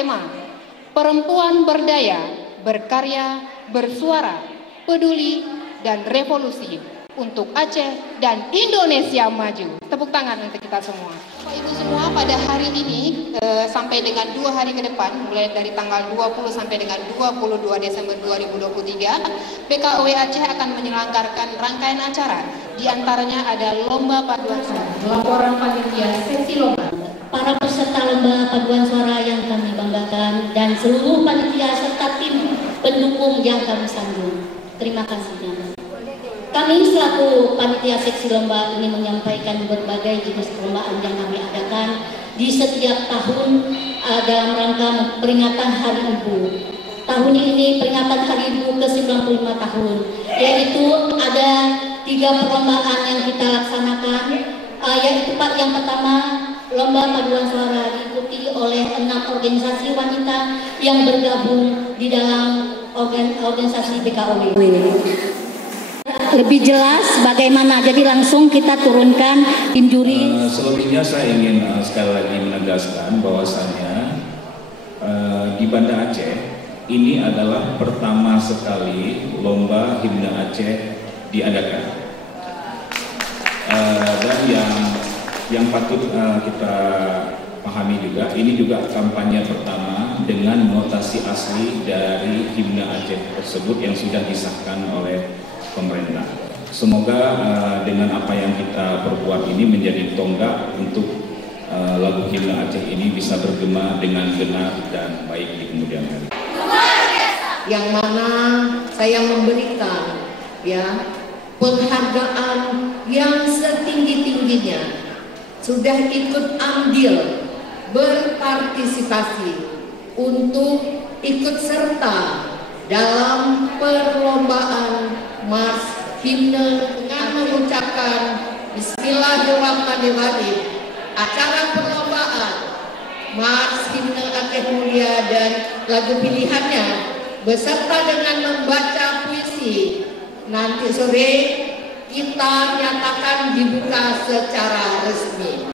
tema Perempuan Berdaya, Berkarya, Bersuara, Peduli, dan Revolusi untuk Aceh dan Indonesia Maju. Tepuk tangan untuk kita semua. Bapak Ibu semua, pada hari ini sampai dengan 2 hari ke depan, mulai dari tanggal 20 sampai dengan 22 Desember 2023, BKOW Aceh akan menyelenggarakan rangkaian acara. Di antaranya ada Lomba Paduan Suara, laporan panitia seksi lomba, para peserta lomba paduan suara yang kami banggakan, dan seluruh panitia serta tim pendukung yang kami sanjung. Terima kasih. Kami selaku panitia seksi lomba ini menyampaikan berbagai jenis perlombaan yang kami adakan di setiap tahun dalam rangka peringatan Hari Ibu. Tahun ini peringatan Hari Ibu ke-95 tahun, yaitu ada 3 perlombaan yang kita laksanakan, yaitu yang pertama Lomba Paduan Suara diikuti oleh 6 organisasi wanita yang bergabung di dalam organisasi BKOW. Lebih jelas bagaimana, jadi langsung kita turunkan tim juri. Selebihnya saya ingin sekali lagi menegaskan bahwasannya di Banda Aceh ini adalah pertama sekali lomba himne Aceh diadakan. Dan yang patut kita pahami juga, ini juga kampanye pertama dengan notasi asli dari himne Aceh tersebut yang sudah disahkan oleh pemerintah. Semoga dengan apa yang kita perbuat ini menjadi tonggak untuk lagu himne Aceh ini bisa bergema dengan benar dan baik di kemudian hari. Yang mana saya memberikan penghargaan yang setinggi-tingginya, sudah ikut andil berpartisipasi untuk ikut serta dalam perlombaan Mars Himne dengan mengucapkan Bismillahirrahmanirrahim. Acara perlombaan Mars Himne Aceh Mulia dan lagu pilihannya beserta dengan membaca puisi nanti sore kita nyatakan dibuka secara resmi.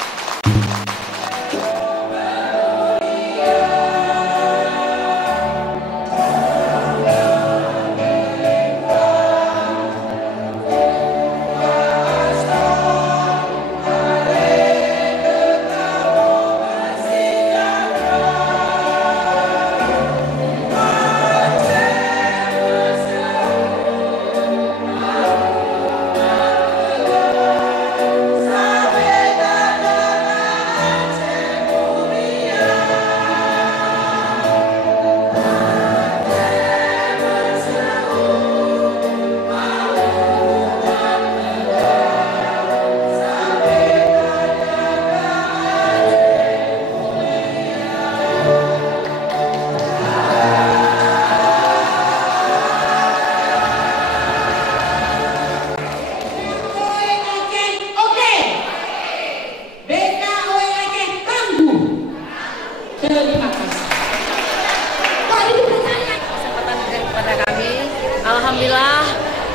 Alhamdulillah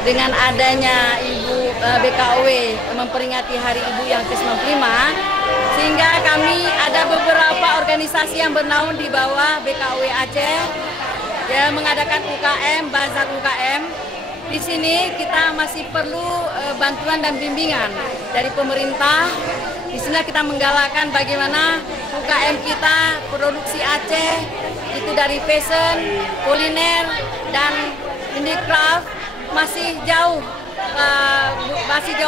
dengan adanya Ibu BKOW memperingati Hari Ibu yang ke-95, sehingga kami ada beberapa organisasi yang bernaung di bawah BKOW Aceh yang mengadakan UKM, bazar UKM. Di sini kita masih perlu bantuan dan bimbingan dari pemerintah. Di sini kita menggalakkan bagaimana UKM kita, produksi Aceh, itu dari fashion, kuliner, dan handicraft masih jauh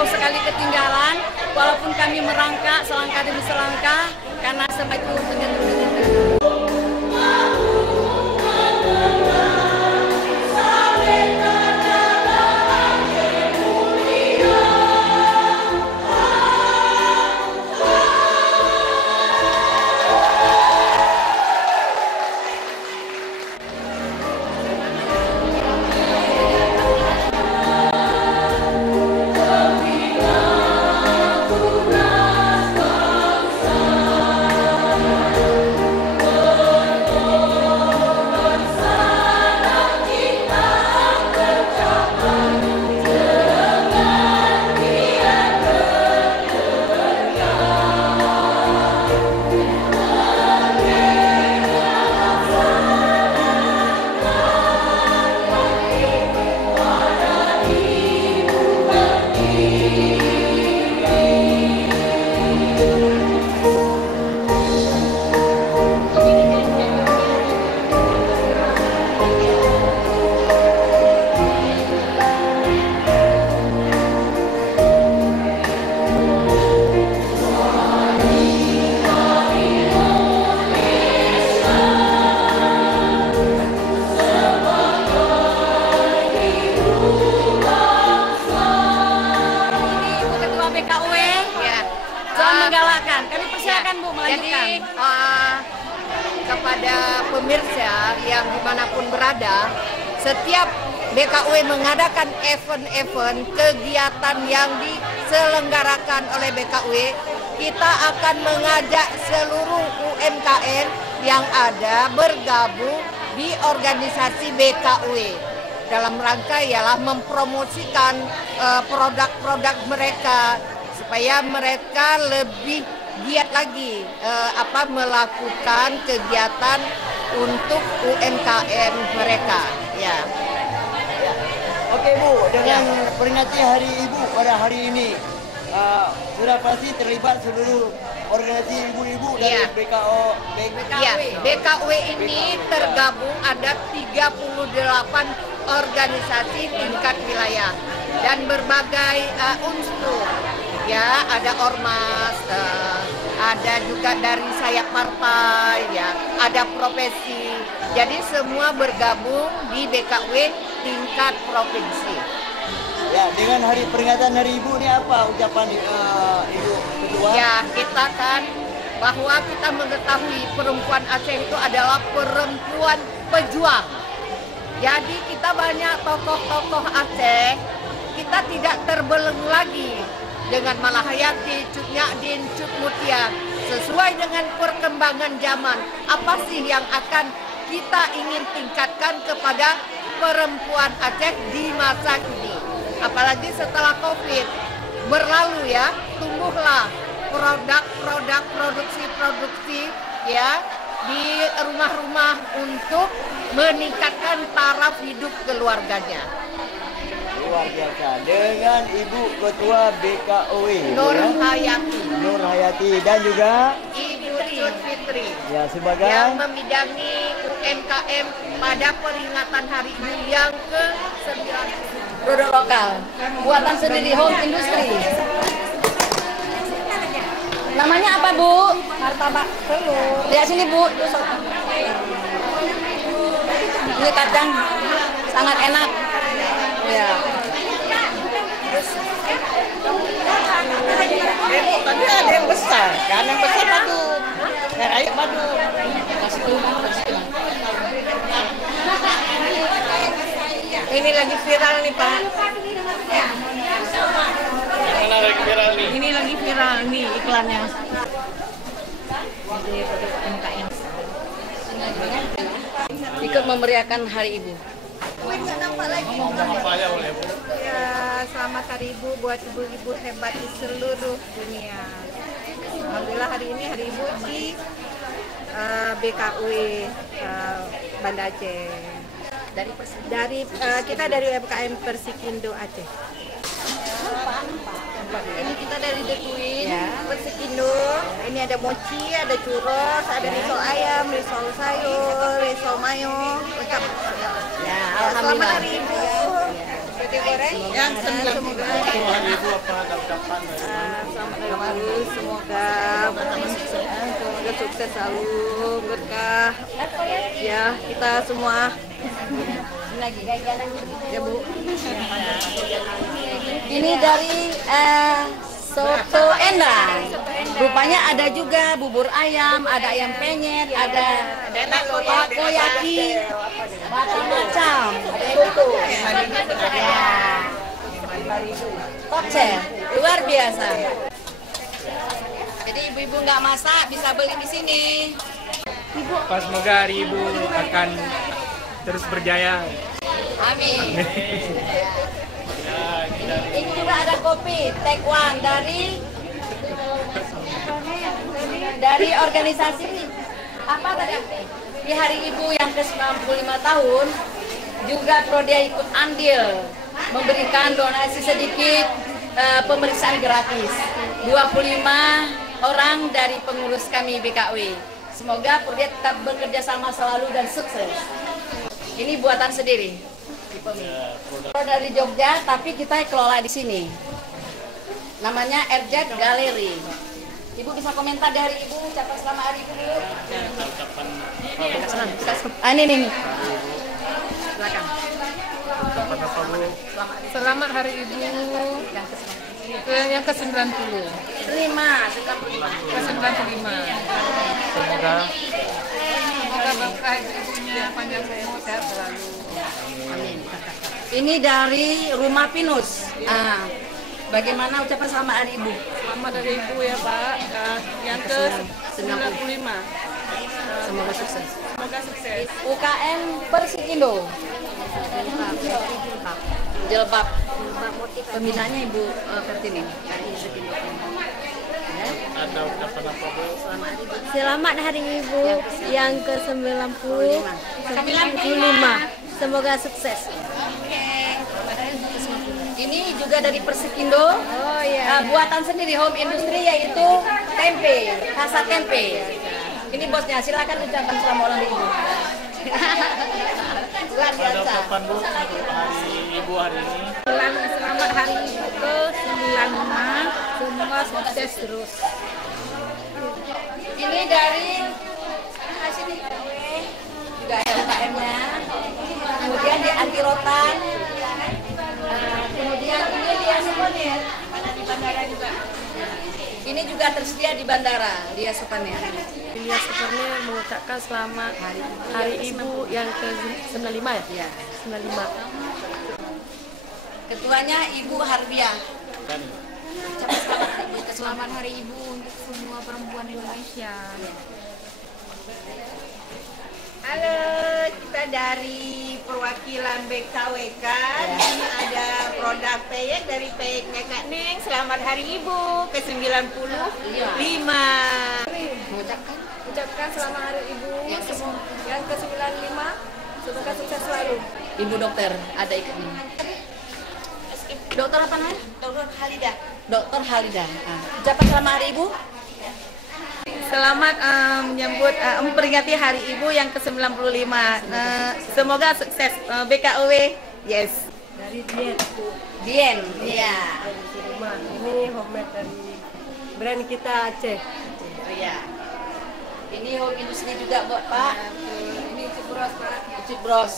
sekali ketinggalan, walaupun kami merangkak selangkah demi selangkah karena semua itu menyentuh. menggalakkan. Kami persilakan Bu melanjutkan. Jadi kepada pemirsa yang dimanapun berada, setiap BKUW mengadakan event-event kegiatan yang diselenggarakan oleh BKUW, kita akan mengajak seluruh UMKM yang ada bergabung di organisasi BKUW dalam rangka ialah mempromosikan produk-produk mereka supaya mereka lebih giat lagi melakukan kegiatan untuk UMKM mereka. Ya. Oke Bu, dengan peringati Hari Ibu pada hari ini, sudah pasti terlibat seluruh organisasi ibu-ibu dari BKUW ini tergabung ada 38 organisasi tingkat wilayah dan berbagai unsur. Ya, ada ormas, ada juga dari sayap partai, ya, ada profesi. Jadi semua bergabung di BKUW tingkat provinsi. Ya, dengan peringatan Hari Ibu ini apa ucapan Ibu Ketua? Ya, kita kan bahwa kita mengetahui perempuan Aceh itu adalah perempuan pejuang. Jadi kita banyak tokoh-tokoh Aceh, kita tidak terbelenggu lagi dengan Malahayati, Cut Nyadin, Cut Mutia. Sesuai dengan perkembangan zaman, apa sih yang akan kita ingin tingkatkan kepada perempuan Aceh di masa kini? Apalagi setelah COVID berlalu ya, tumbuhlah produk-produk, produksi-produksi ya di rumah-rumah untuk meningkatkan taraf hidup keluarganya. Luar biasa. Dengan Ibu Ketua BKUW Nur Hayati. Nur Hayati dan juga Ibu Cut Fitri ya sebagai yang membidangi UMKM pada peringatan Hari Ibu yang ke-9. Produk lokal, buatan sendiri, home industry. Namanya apa Bu? Martabak telur. Lihat sini Bu. Ini kacang sangat enak. Ya. tapi ada yang besar, kan yang besar madu. Yang air madu. Ini lagi viral nih Pak. Ini lagi viral nih iklannya. Ikut memeriahkan Hari Ibu. Ya, selamat Hari Ibu buat ibu-ibu hebat di seluruh dunia. Alhamdulillah hari ini Hari Ibu di BKUW Banda Aceh. Kita dari UMKM Persikindo Aceh. Ini kita dari The Queen, Persikindo. Ini ada mochi, ada churros, ada risol ayam, risol sayur, risol mayo, lengkap. Ya, Selamat Hari Ibu. Roti goreng. Yang Semoga Hari Ibu apa ada ucapan? semoga sukses selalu, berkah. Ya, kita semua. Ya Bu. Ini dari soto Endra. Rupanya ada juga bubur ayam, ada ayam penyet, ada takoyaki, macam-macam. Ya. Cocktail, luar biasa. Jadi ibu-ibu nggak masak bisa beli di sini. Pas semoga Hari Ibu akan terus berjaya. Amin. Ini juga ada kopi Take One dari organisasi apa tadi? Di Hari Ibu yang ke-95 tahun juga Prodia ikut andil memberikan donasi sedikit pemeriksaan gratis 25 orang dari pengurus kami BKUW. Semoga Prodia tetap bekerja sama selalu dan sukses. Ini buatan sendiri. Dari Jogja, tapi kita kelola di sini. Namanya RZ Galeri. Ibu bisa komentar dari Ibu, ucapan selamat Hari Ibu dulu. Ini nih. Silakan. Selamat Hari Ibu. Yang ke-90. Ke-95. Semoga Semoga berkah ibunya panjang umur sehat selalu. Amin. Ini dari Rumah Pinus. Bagaimana ucapan selamat Hari Ibu? Selamat Hari Ibu ya Pak. Yang ke-95. Semoga sukses. Semoga sukses. UKM Persikindo. Jilbab. Pembinaannya Ibu Pertini. ada ucapan apa Bu? Selamat Hari Ibu yang ke-95. Semoga sukses. Ini juga dari Persikindo. Oh iya. Buatan sendiri home industry yaitu tempe, rasa tempe. Ini bosnya, silakan ucapkan selamat ulang Ibu. Luar Ada biasa. ucapan Bu untuk Hari Ibu hari ini? Selamat Hari Ibu ke-95. Semoga sukses terus. Ini dari sini juga ada UKM-nya. Kemudian di anti rotan. Kemudian ini dia souvenir. Di bandara juga. Ini juga tersedia di bandara dia souvenir. Dia sebenarnya mengucapkan selamat Hari Ibu yang ke-95 ya? Iya. 95. Ketuanya Ibu Harbiah. Selamat Hari Ibu untuk semua perempuan Indonesia. Halo, kita dari perwakilan BKWK. Ini ada produk peyek dari Peyek Kak Neng. Selamat Hari Ibu ke-95. Ucapkan selamat Hari Ibu yang ke-95. Semoga sukses selalu. Ibu dokter, ada ikatnya. Dokter apa namanya? Dr. Halidah. Dokter Halidah. Ucapan selamat Hari Ibu. Selamat menyambut memperingati Hari Ibu yang ke-95. Semoga sukses BKOW. Yes. Dari Dien. Dien. Iya. Ini homemade dari brand kita Aceh. Iya. Ini home industry juga buat Pak. Ini Cibros Pak. Cibros.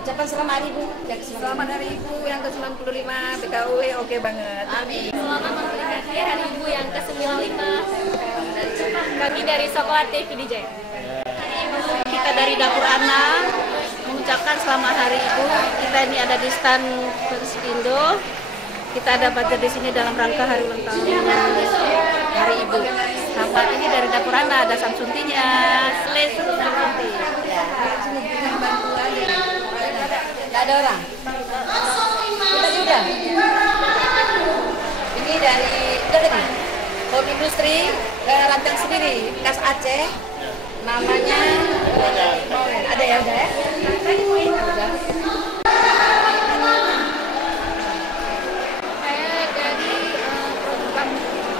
Ucapan selamat Hari Ibu. Selamat Hari Ibu yang ke-95. BKW oke banget. Amin. Selamat memperingati Hari Ibu yang ke-95. Kami dari Sekolah TV DJ. Kita dari Dapur Ana mengucapkan selamat Hari Ibu. Kita ini ada di stand Persikindo. Kita ada belajar di sini dalam rangka hari ulang tahun Hari Ibu. Sahabat ini dari Dapur Ana ada Samsuntinya, Samsunti. Nggak ada orang. Kita juga. Ini dari home industry rancang sendiri khas Aceh. Namanya ada ya udah ya. Saya dari program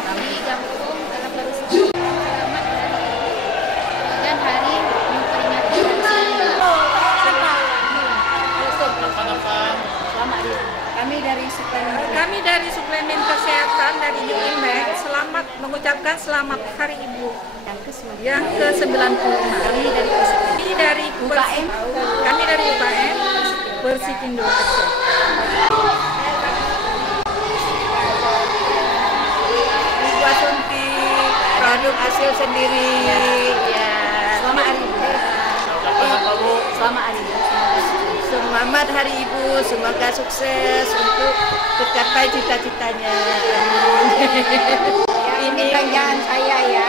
kami gabung dalam perusahaan selamat dan hari memperingati Kami dari suplemen kesehatan dari New Impact selamat mengucapkan selamat Hari Ibu yang ke-95. Kami dari UKM. Kami dari UKM Persikindo. Buat suntik produk hasil sendiri. Ya. Selamat Hari Ibu. Selamat Hari Ibu. Selamat Hari Ibu, semoga sukses untuk mencapai cita-citanya. Ini belanjaan saya ya.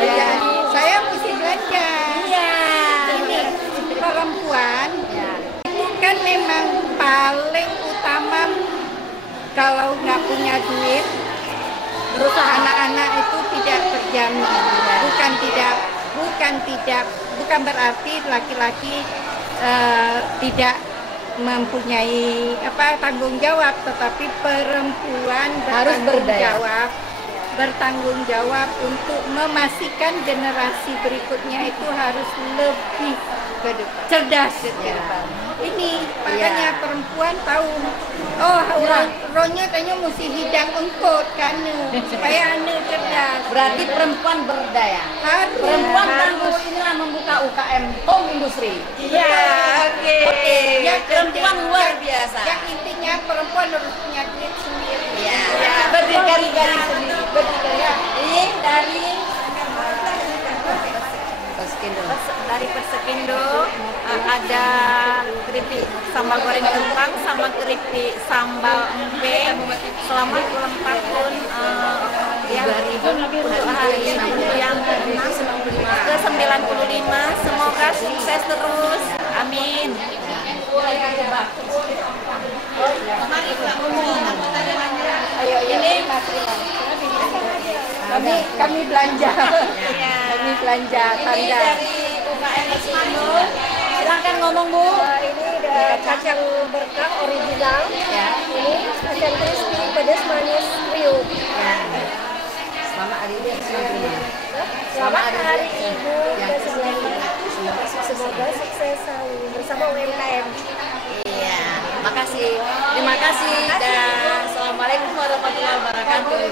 Ya. Saya mesti belanja. Iya. Ini perempuan itu kan memang paling utama kalau nggak punya duit, berusaha anak-anak itu tidak terjamin. Bukan berarti laki-laki tidak mempunyai tanggung jawab, tetapi perempuan Harus bertanggung jawab untuk memastikan generasi berikutnya itu harus lebih cerdas ke depan. Ini makanya perempuan tahu, Oh, rohnya kayaknya mesti hidang engkot kan, supaya ane cerdas. Berarti perempuan berdaya. Harus. Perempuan tangguh inilah membuka UKM home industry. Ya, oke. Ya, perempuan luar biasa. Yang intinya perempuan harus punya duit sendiri. Ya, berdikari-kari sendiri. Berdikari. Ini dari Dari Persekindo ada keripik sambal goreng kentang sama keripik sambal empe. Selamat ulang tahun yang untuk hari ibu yang ke-95. Semoga sukses terus. Amin. Ayo ini kami belanja. Kami belanja tanda. Ini dari UKM Persekindo. Silahkan ngomong, Bu. Ini ada kacang berkah original. Ya. Ini kacang crispy pedas manis kriuk. Ya. Selamat hari ibu yang ke-95. Selamat hari ibu ke-95. Semoga sukses selalu bersama UMKM. Iya, makasih. Terima kasih dan assalamualaikum warahmatullahi wabarakatuh.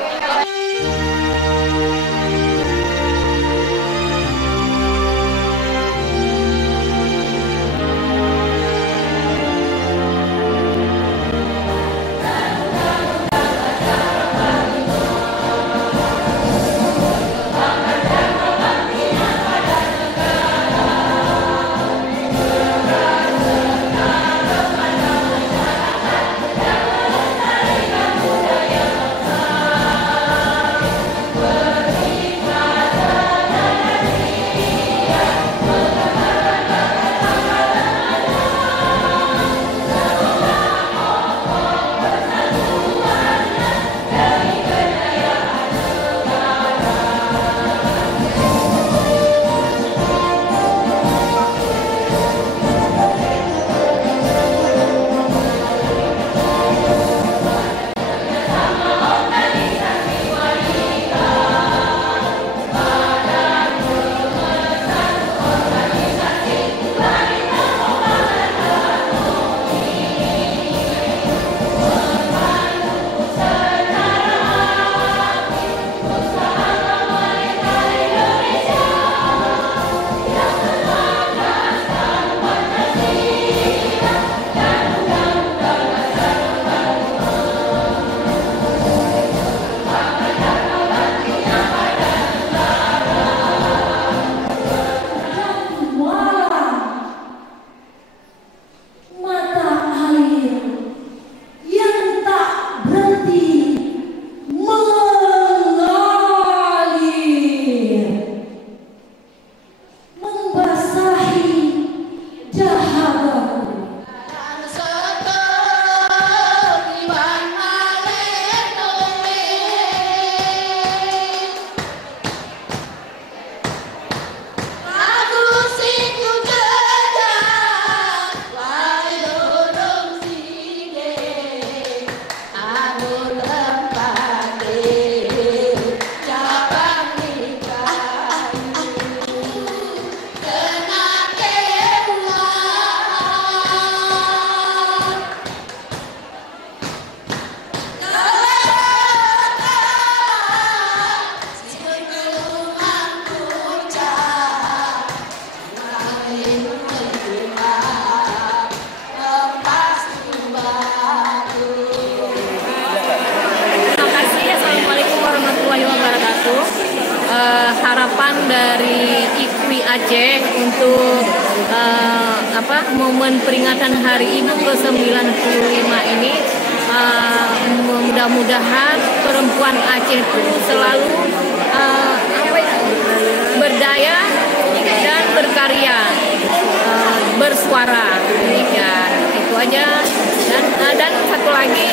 Harapan dari IKWI Aceh untuk momen peringatan Hari Ibu ke-95 ini, mudah-mudahan perempuan Aceh itu selalu berdaya dan berkarya, bersuara. Ya, itu aja. Dan satu lagi,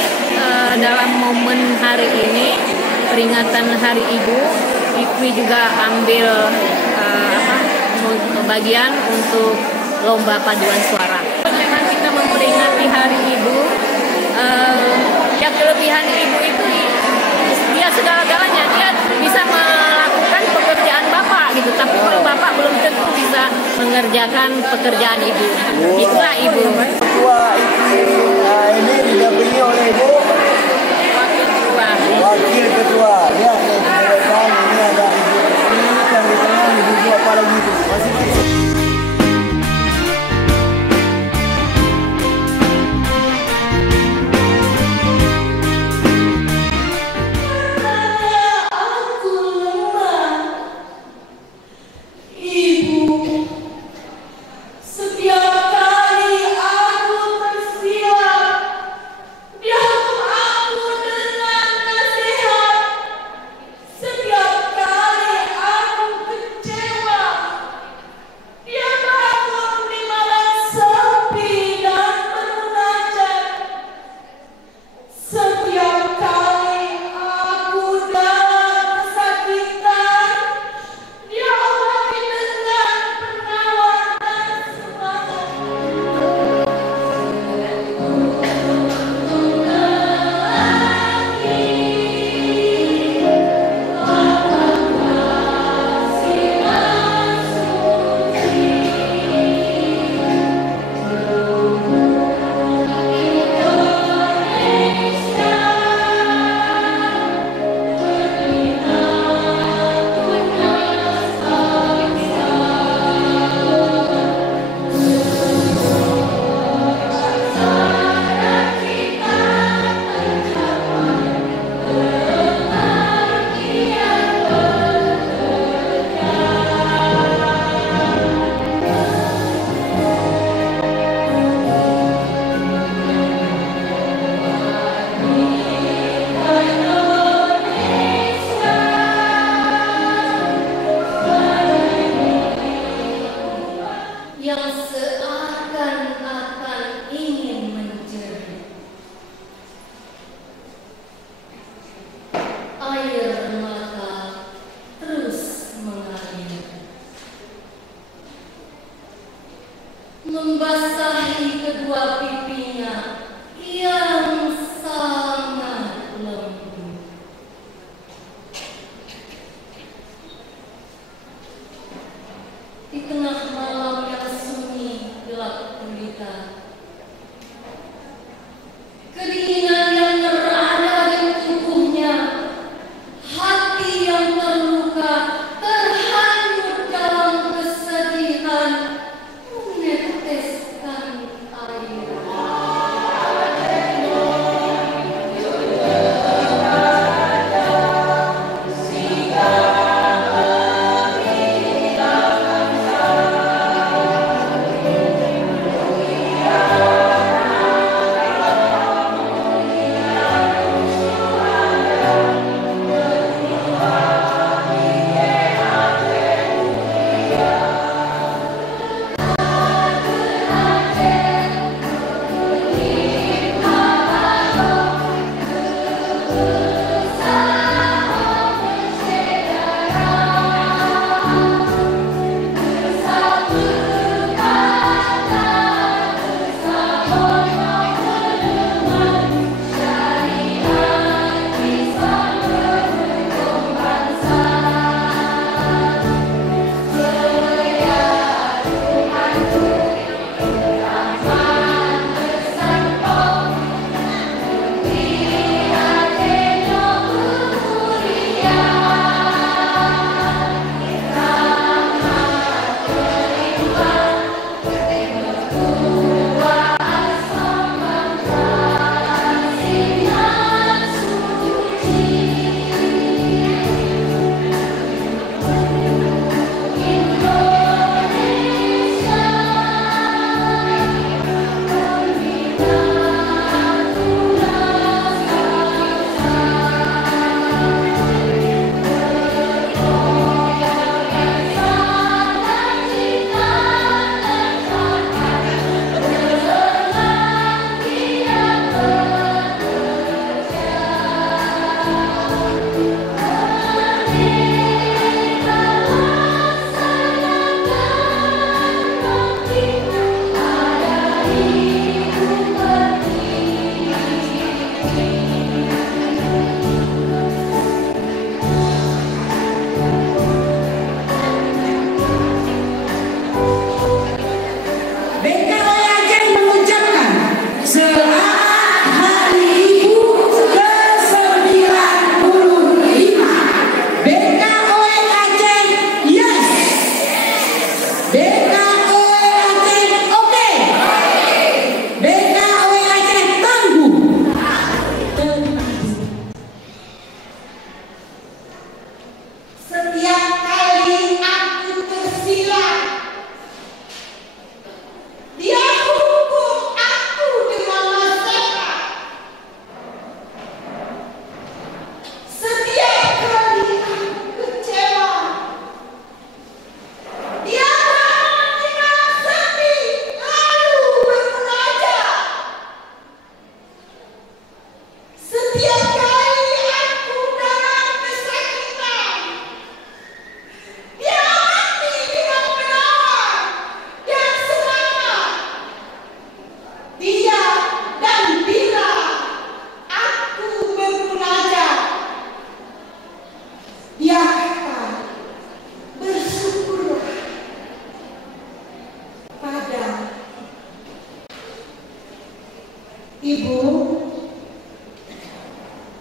dalam momen hari ini peringatan Hari Ibu, IKWI juga ambil bagian untuk lomba paduan suara. Dengan kita memperingati Hari Ibu, yang kelebihan ibu itu dia segala-galanya, dia bisa melakukan pekerjaan bapak gitu, tapi kalau bapak belum tentu bisa mengerjakan pekerjaan ibu. Itulah ibu. Ketua IKWI ini didampingi oleh Ibu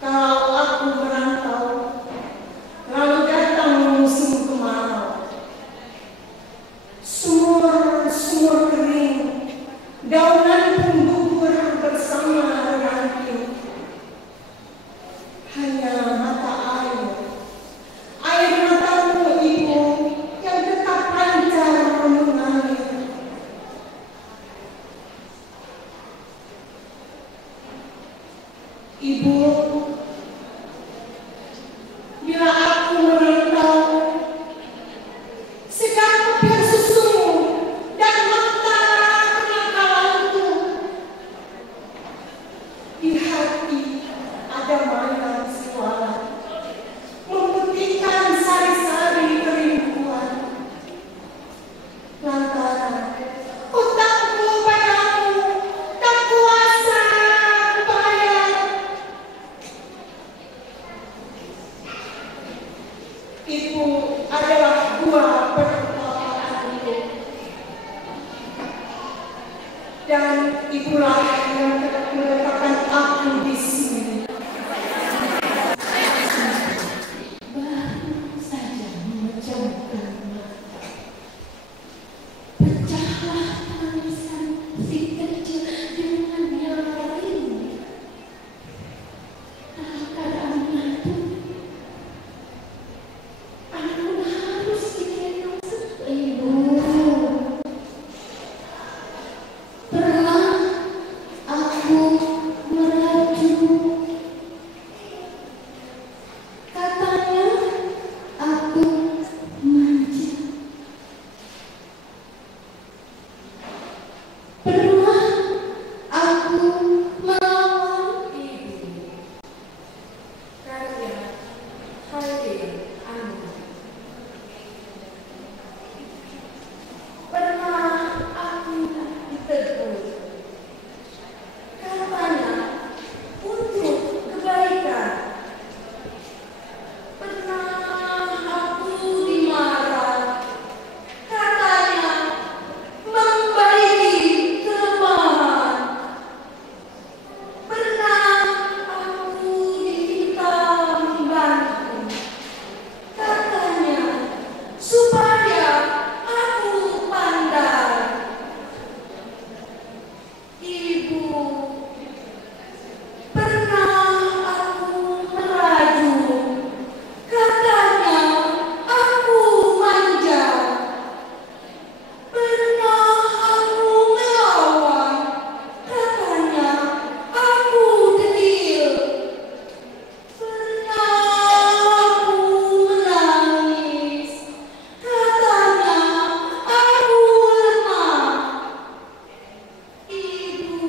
kalau aku merantau, lalu datang musim kemarau. Sumur-sumur kering, daunan pun gugur bersama ranting. Hanya mata air matamu ibu yang tetap lancar mengalir. Ibu, bila aku merantau, sekarang biar susumu dan mata kenakalanku. Di hati ada mainan suara, membuktikan sari-sari kerinduan. Lantaran utangku padamu tak kuasa bayar. Ibu adalah buah perkapaanku, dan ibulah yang telah meletakkan aku di sini. Baru saja memejamkan mata, pecahlah tangisan si kecil dengan nyawa ini. Dalam keadaan mati, aku harus digendong ibu. Pernah aku meraju, katanya aku manja. Pernah aku melawan ibu. Karya Khairil Anwar. Pernah aku ditegur, katanya untuk kebaikan. Pernah aku dimarah, katanya membaiki kelemahan. Pernah aku diminta membantu, katanya supaya aku pandai. Ibu, pernah aku meraju, katanya aku manja. Pernah aku melawan, katanya aku degil. Pernah aku menangis, katanya aku lemah. Ibu,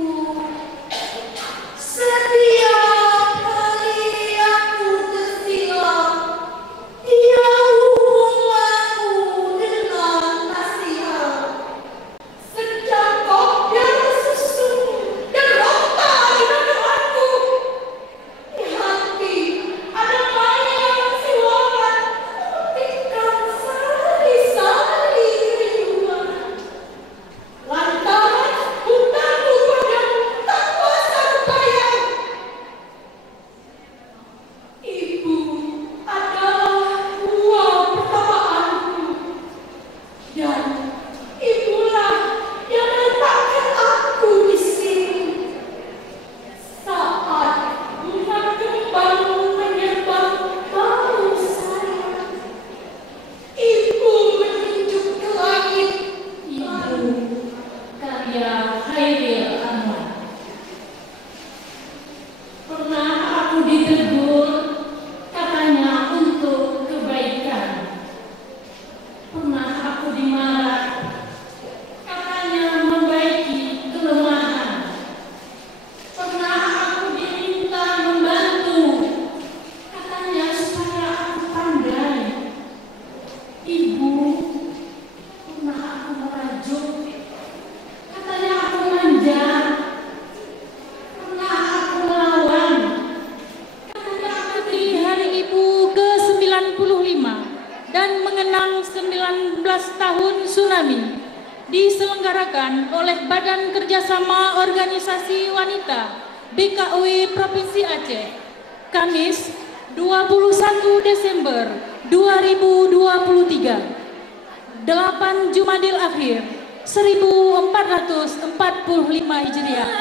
setiap kali aku tersilap, dia hukum aku dengan nasihat. Secangkok biar susu dan rota di dadaku. Di hati ada mainan siluman, membuktikan sari-sari kerinduan. Lantaran utangku padamu tak kuasa bayar. Ibu adalah buah pertapaanku, dan ibulah yang meletakkan aku di sini. Saat bunga kembang menyebar bau sayang, ibu menunjuk ke langit. Ibu, karya Khairil Anwar. Pernah aku ditegur, katanya untuk kebaikan. Pernah aku dimarah, katanya membaiki kelemahan. Pernah aku diminta membantu, katanya supaya aku pandai. Ibu, pernah aku merajuk, katanya aku manja. Pernah aku melawan, katanya aku di hari ibu ke-95 dan mengenang 19 tahun tsunami diselenggarakan oleh Badan Kerjasama Organisasi Wanita BKW Provinsi Aceh. Kamis 21 Desember 2023, 8 Jumadil Akhir 1445 Hijriah.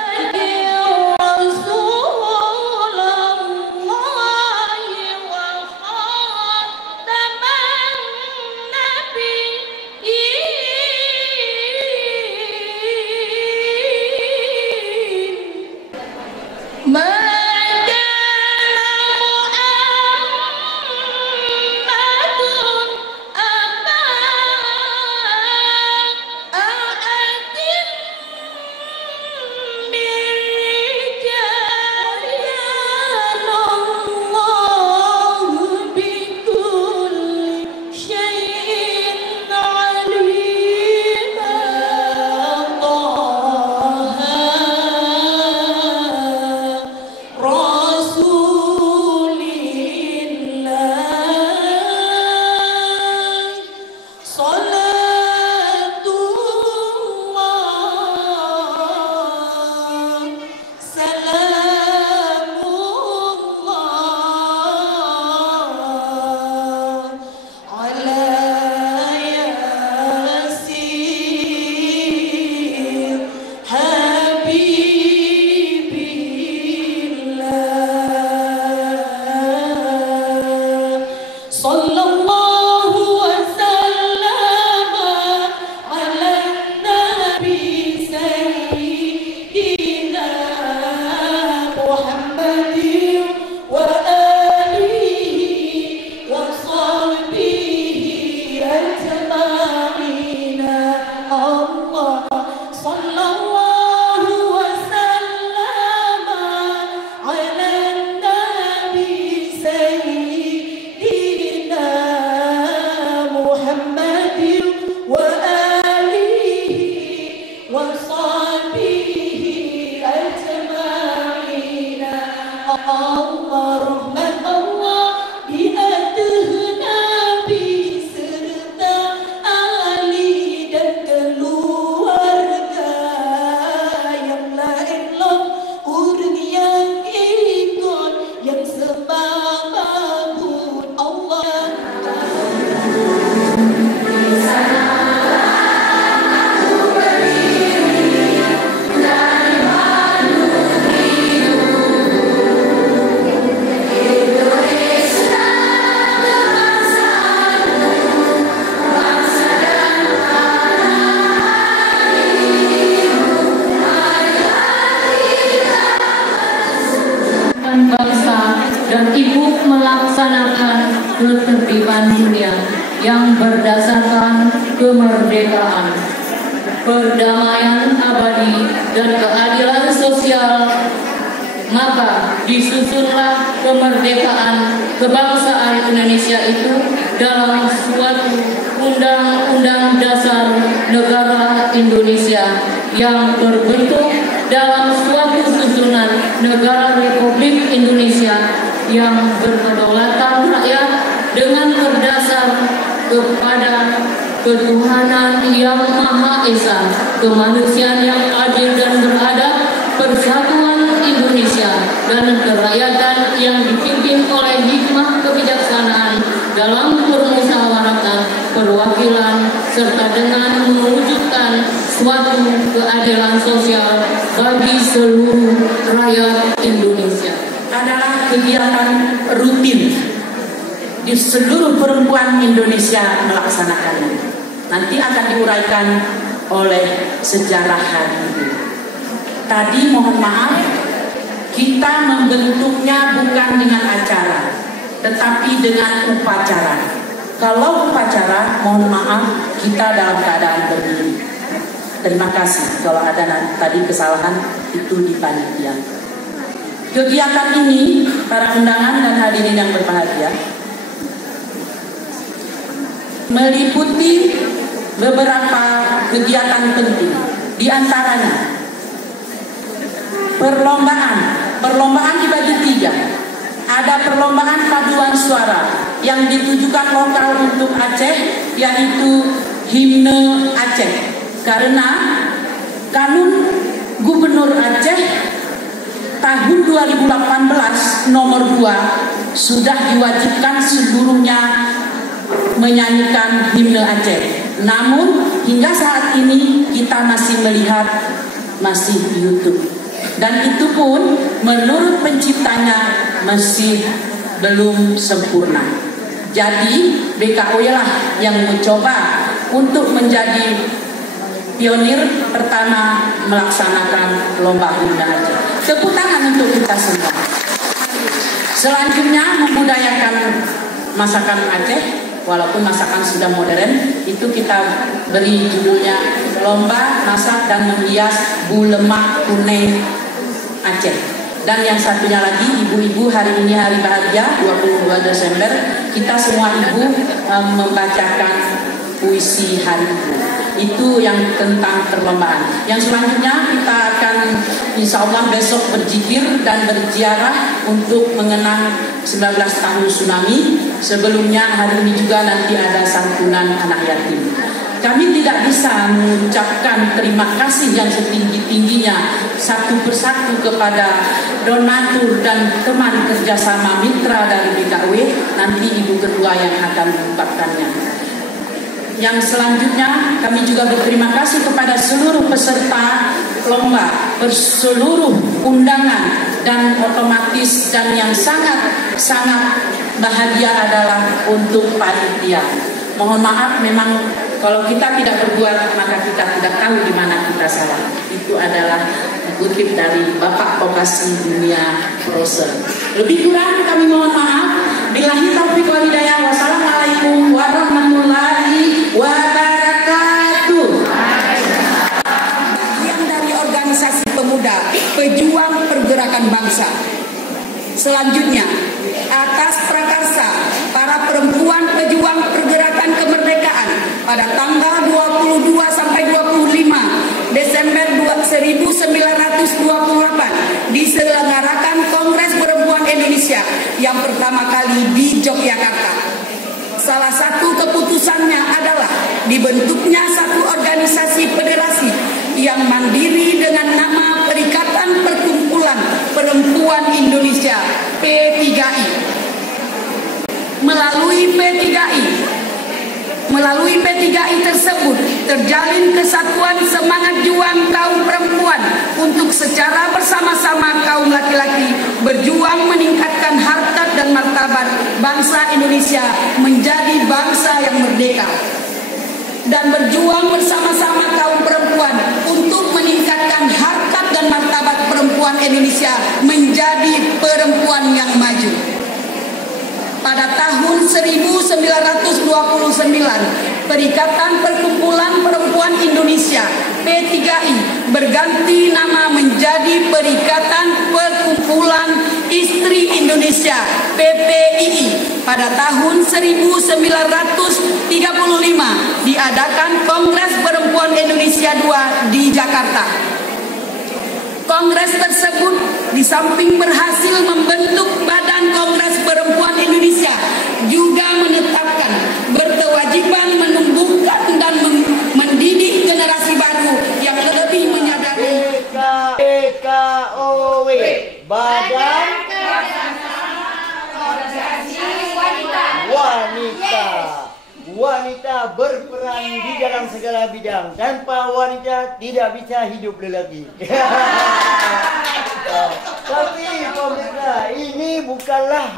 dan Ibu melaksanakan ketertiban dunia yang berdasarkan kemerdekaan, perdamaian abadi, dan keadilan sosial, maka disusunlah kemerdekaan kebangsaan Indonesia itu dalam suatu Undang-Undang Dasar Negara Indonesia yang terbentuk dalam suatu susunan Negara Republik Indonesia yang berkedaulatan rakyat dengan berdasar kepada ketuhanan yang Maha Esa, kemanusiaan yang adil dan beradab, persatuan Indonesia, dan kerakyatan yang dipimpin oleh hikmah kebijaksanaan dalam permusyawaratan, perwakilan, serta dengan mewujudkan suatu keadilan sosial bagi seluruh rakyat Indonesia. Adalah kegiatan rutin di seluruh perempuan Indonesia melaksanakannya. Nanti akan diuraikan oleh sejarah hari ini. Tadi mohon maaf, kita membentuknya bukan dengan acara, tetapi dengan upacara. Kalau upacara, mohon maaf, kita dalam keadaan berdiri. Terima kasih kalau ada tadi kesalahan itu di panitia. Kegiatan ini, para undangan dan hadirin yang berbahagia, meliputi beberapa kegiatan penting. Di antaranya perlombaan dibagi 3. Ada perlombaan paduan suara yang ditujukan lokal untuk Aceh, yaitu himne Aceh. Karena Kanun Gubernur Aceh tahun 2018 nomor 2 sudah diwajibkan seluruhnya menyanyikan himne Aceh. Namun hingga saat ini kita masih melihat masih di YouTube. Dan itu pun menurut penciptanya masih belum sempurna. Jadi BKOW lah yang mencoba untuk menjadi pionir pertama melaksanakan lomba himne Aceh. Tepuk tangan untuk kita semua. Selanjutnya membudayakan masakan Aceh. Walaupun masakan sudah modern, itu kita beri judulnya Lomba Masak dan Menghias Bu Lemak Kuning Aceh. Dan yang satunya lagi, ibu-ibu, hari ini hari bahagia 22 Desember, kita semua ibu membacakan puisi hari ibu. Itu yang tentang perlombaan. Yang selanjutnya kita akan insya Allah besok berzikir dan berziarah untuk mengenang 19 tahun tsunami. Sebelumnya hari ini juga nanti ada santunan anak yatim. Kami tidak bisa mengucapkan terima kasih yang setinggi-tingginya satu persatu kepada donatur dan teman kerjasama mitra dari BKOW. Nanti ibu ketua yang akan mengungkapkannya. Yang selanjutnya kami juga berterima kasih kepada seluruh peserta lomba, seluruh undangan, dan otomatis dan yang sangat bahagia adalah untuk panitia. Mohon maaf, memang kalau kita tidak berbuat maka kita tidak tahu di mana kita salah. Itu adalah dikutip dari Bapak Vokasi Dunia Proser. Lebih kurang kami mohon maaf. Billahi taufiq wal hidayah. Wassalamualaikum warahmatullahi wabarakatuh. Yang dari organisasi pemuda pejuang pergerakan bangsa. Selanjutnya, atas prakarsa para perempuan pejuang pergerakan kemerdekaan pada tanggal 22 sampai 25 Desember 1928 diselenggarakan Kongres Perempuan Indonesia yang pertama kali di Yogyakarta. Salah satu keputusannya adalah dibentuknya satu organisasi federasi yang mandiri dengan nama Perikatan Perkumpulan Perempuan Indonesia P3I. Melalui P3I tersebut terjalin kesatuan semangat juang kaum perempuan untuk secara bersama-sama kaum laki-laki berjuang meningkatkan harkat dan martabat bangsa Indonesia menjadi bangsa yang merdeka, dan berjuang bersama-sama kaum perempuan untuk meningkatkan harkat dan martabat perempuan Indonesia menjadi perempuan yang maju. Pada tahun 1929, Perikatan Perkumpulan Perempuan Indonesia P3I berganti nama menjadi Perikatan Perkumpulan Istri Indonesia PPII. Pada tahun 1935 diadakan Kongres Perempuan Indonesia II di Jakarta. Kongres tersebut di samping berhasil membentuk Badan Kongres Perempuan Indonesia, juga menetapkan berkewajiban menumbuhkan dan mendidik generasi baru yang lebih menyadari BKOW, Badan Wanita berperan di dalam segala bidang. Tanpa wanita tidak bisa hidup lelaki. Tapi pemirsa, ini bukanlah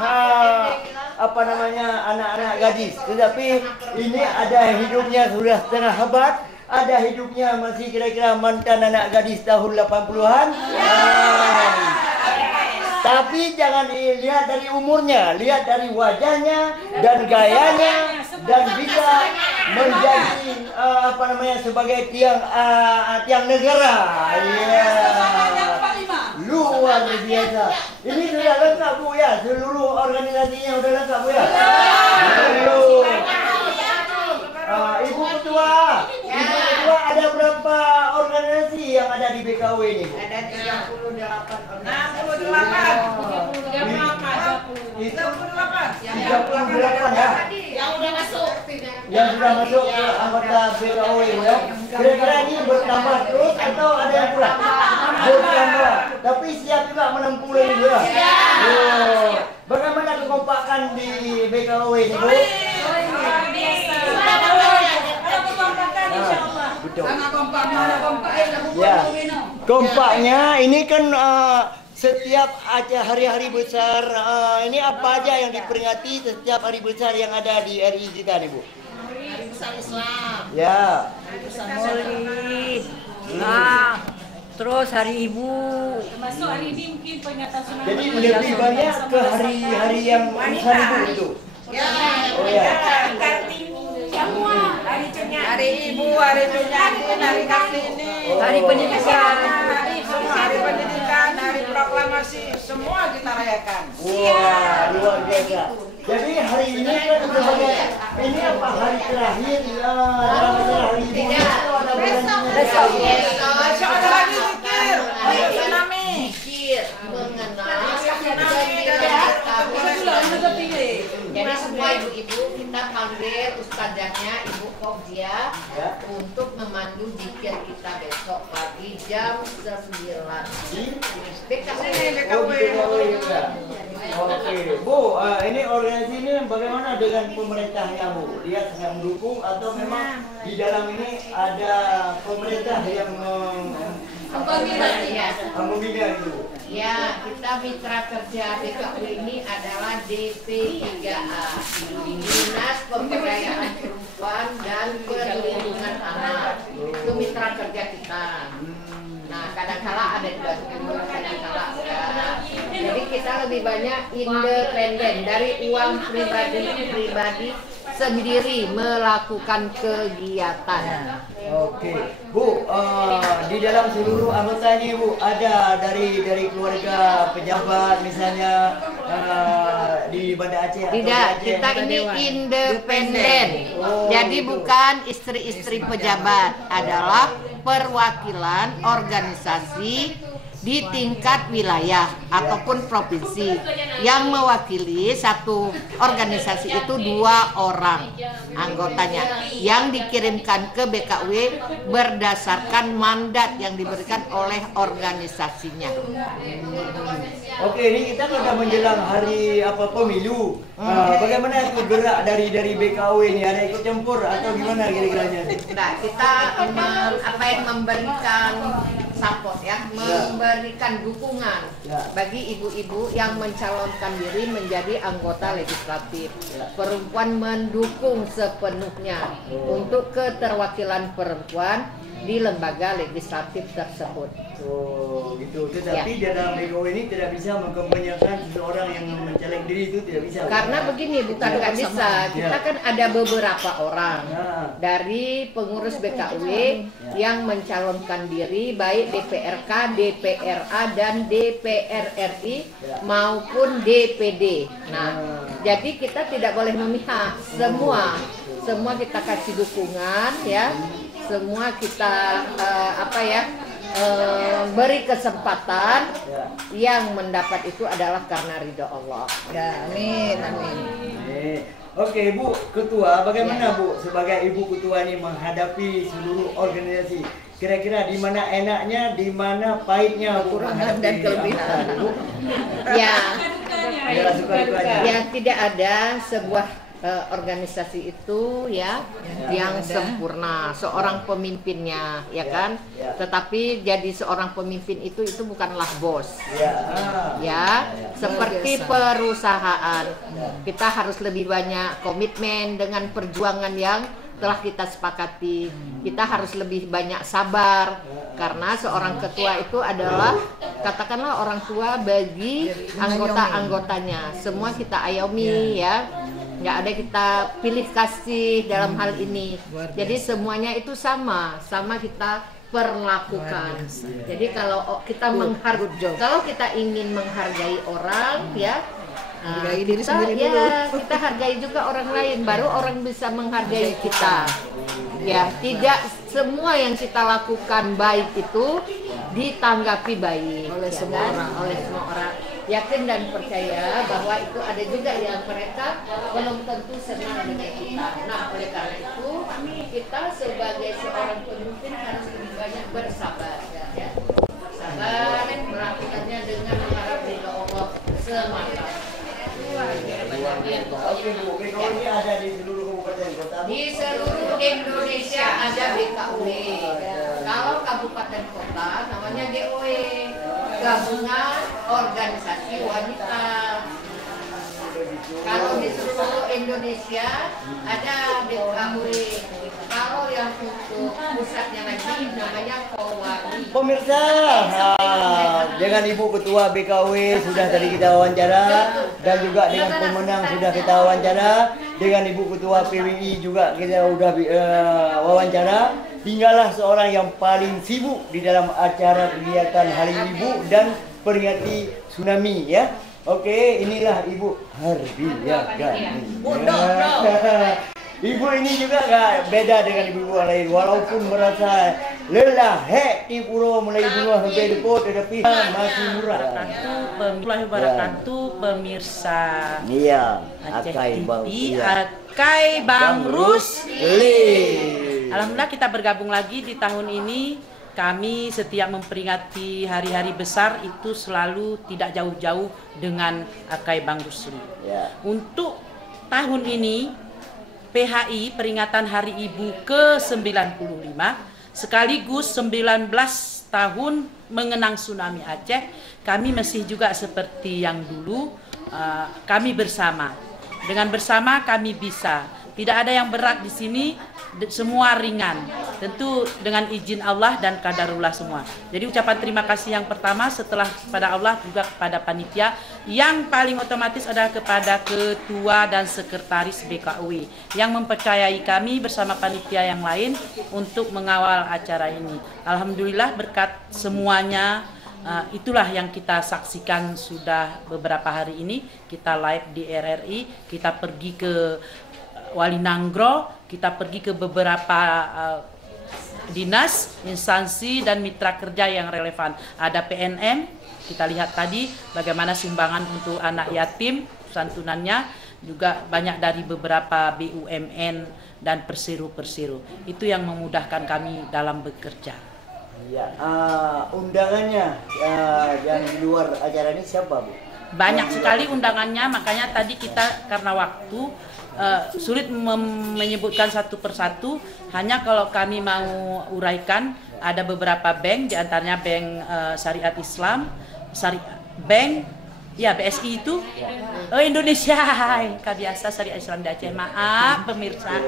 anak-anak gadis, tetapi ini ada hidupnya sudah setengah abad, ada hidupnya masih kira-kira mantan anak gadis tahun 80-an. Tapi jangan dilihat dari umurnya, lihat dari wajahnya dan gayanya, dan bisa menjadi sebagai tiang negara. Luar biasa. Ini sudah lengkap Bu ya, seluruh organisasinya sudah lengkap Bu ya. Ibu Ketua, ada berapa organisasi yang ada di BKOW ini Bu? Ada 38 ya. Yang sudah masuk ke anggota BKOW ya. Kira-kira ini bertambah terus atau ada yang kurang? Bertambah. Tapi siap juga menempuh ini juga. Oh. Bagaimana kekompakan di BKW ini, Bu? Sangat kompak, mana kompak Ya. Kompaknya ini kan setiap aja hari-hari besar, ini apa aja yang diperingati setiap hari besar yang ada di RI kita nih, Bu? Hari besar Islam. Ya. Hari besar Maulid. Nah, terus hari Ibu. Termasuk hari ini mungkin peringatan tsunami. Jadi lebih banyak ke hari-hari yang besar itu gitu. Ya. Oh ya. Semua hari Ibu, hari Penyakin, hari Kartini, hari pendidikan, hari pendidikan, hari proklamasi, semua kita rayakan. Wah, luar biasa. Jadi hari ini kan sebagai ini apa hari terakhir ya? Hari ini Besok ada lagi zikir, tsunami. Zikir mengenal jadi semua ibu-ibu kita panggil ustazahnya Ibu Kopdia untuk memandu zikir kita besok pagi jam 9. Oke, Bu, ini organisasi ini bagaimana dengan pemerintahnya, Bu? Dia sangat mendukung atau memang di dalam ini ada pemerintah yang membina itu? Ya, kita mitra kerja BKW ini adalah DP3A, Dinas Pemberdayaan Perempuan dan Perlindungan Anak. Itu mitra kerja kita. Nah, kadang-kala ada juga, kadang-kala enggak. Jadi kita lebih banyak independen dari uang pribadi sendiri melakukan kegiatan. Oke, Bu, di dalam seluruh anggotanya, Bu, ada dari keluarga pejabat misalnya di Banda Aceh. Tidak, kita ini independen. Jadi bukan istri-istri pejabat, adalah perwakilan organisasi di tingkat wilayah ataupun provinsi yang mewakili satu organisasi itu 2 orang anggotanya yang dikirimkan ke BKW berdasarkan mandat yang diberikan oleh organisasinya. Oke, ini kita sudah menjelang hari pemilu. Bagaimana itu gerak dari BKW ini? Ada ikut campur atau gimana kira-kiranya? Nah, kita memberikan support ya, memberikan dukungan bagi ibu-ibu yang mencalonkan diri menjadi anggota legislatif. Perempuan mendukung sepenuhnya untuk keterwakilan perempuan di lembaga legislatif tersebut. Oh, gitu. Tetapi dalam BKW ini tidak bisa mengkampanyekan seseorang yang mencalek diri itu tidak bisa. Karena begini, bukan nggak bisa. Kita kan ada beberapa orang dari pengurus BKW yang mencalonkan diri baik DPRK, DPRA dan DPR RI maupun DPD. Nah, jadi kita tidak boleh memihak. Semua kita kasih dukungan ya. Semua kita beri kesempatan, yang mendapat itu adalah karena ridho Allah. Ya, amin, amin. Oke, Bu Ketua, bagaimana Bu sebagai Ibu Ketua ini menghadapi seluruh organisasi? Kira-kira di mana enaknya, di mana pahitnya kekurangan dan kelebihan? Ya, tidak ada sebuah organisasi itu yang sempurna, seorang pemimpinnya kan, tetapi jadi seorang pemimpin itu bukanlah bos seperti perusahaan. Kita harus lebih banyak komitmen dengan perjuangan yang telah kita sepakati. Kita harus lebih banyak sabar karena seorang ketua itu adalah katakanlah orang tua bagi anggota-anggotanya. Semua kita ayomi nggak ada kita pilih kasih dalam hal ini. Jadi semuanya itu sama kita perlakukan. Jadi kalau kita kalau kita ingin menghargai orang hargai diri sendiri dulu. Kita hargai juga orang lain, baru orang bisa menghargai kita. Tidak semua yang kita lakukan baik itu ditanggapi baik oleh semua orang. Yakin dan percaya bahwa itu ada juga yang mereka belum tentu senang dengan kita. Nah, oleh karena itu kita sebagai seorang pemimpin harus lebih banyak bersabar dan melakukannya dengan mengharap ridha Allah semata. Di seluruh Indonesia ada BKW. Kalau kabupaten kota namanya GOW, Gabungan Organisasi Wanita. Kalau di seluruh Indonesia ada BKW. Kalau yang untuk pusatnya lagi namanya Powari. Pemirsa, dengan Ibu Ketua BKW sudah tadi kita wawancara, dan juga dengan pemenang sudah kita wawancara, dengan Ibu Ketua PWI juga kita sudah wawancara. Tinggallah seorang yang paling sibuk di dalam acara kegiatan Hari Ibu dan peringati tsunami ya. Oke, inilah Ibu Hardiagani. Ibu ini juga gak beda dengan ibu-ibu lain, walaupun merasa lelah, di pura mulai bunuh sampai depot, tetapi masih murah. Wabarakatuh pemirsa. Iya, Akai Bang Rusli. Alhamdulillah kita bergabung lagi di tahun ini. Kami setiap memperingati hari-hari besar itu selalu tidak jauh-jauh dengan Akai Bang Rusli. Untuk tahun ini PHI peringatan Hari Ibu ke-95 sekaligus 19 tahun mengenang tsunami Aceh. Kami masih juga seperti yang dulu, kami bersama. Dengan bersama kami bisa. Tidak ada yang berat di sini, semua ringan. Tentu dengan izin Allah dan qadarullah semua. Jadi ucapan terima kasih yang pertama setelah kepada Allah juga kepada panitia. Yang paling otomatis adalah kepada ketua dan sekretaris BKW yang mempercayai kami bersama panitia yang lain untuk mengawal acara ini. Alhamdulillah berkat semuanya. Itulah yang kita saksikan sudah beberapa hari ini. Kita live di RRI, kita pergi ke Wali Nanggro, kita pergi ke beberapa dinas, instansi dan mitra kerja yang relevan. Ada PNM, kita lihat tadi bagaimana sumbangan untuk anak yatim, santunannya, juga banyak dari beberapa BUMN dan persiru-persiru. Itu yang memudahkan kami dalam bekerja. Ya, undangannya yang di luar acara ini siapa, Bu? Banyak sekali undangannya, makanya tadi kita karena waktu sulit menyebutkan satu persatu. Hanya kalau kami mau uraikan, ada beberapa bank, diantaranya Bank Syariat Islam, Bank, ya BSI itu, Indonesia, biasa Syariat Islam di Aceh. Maaf pemirsa.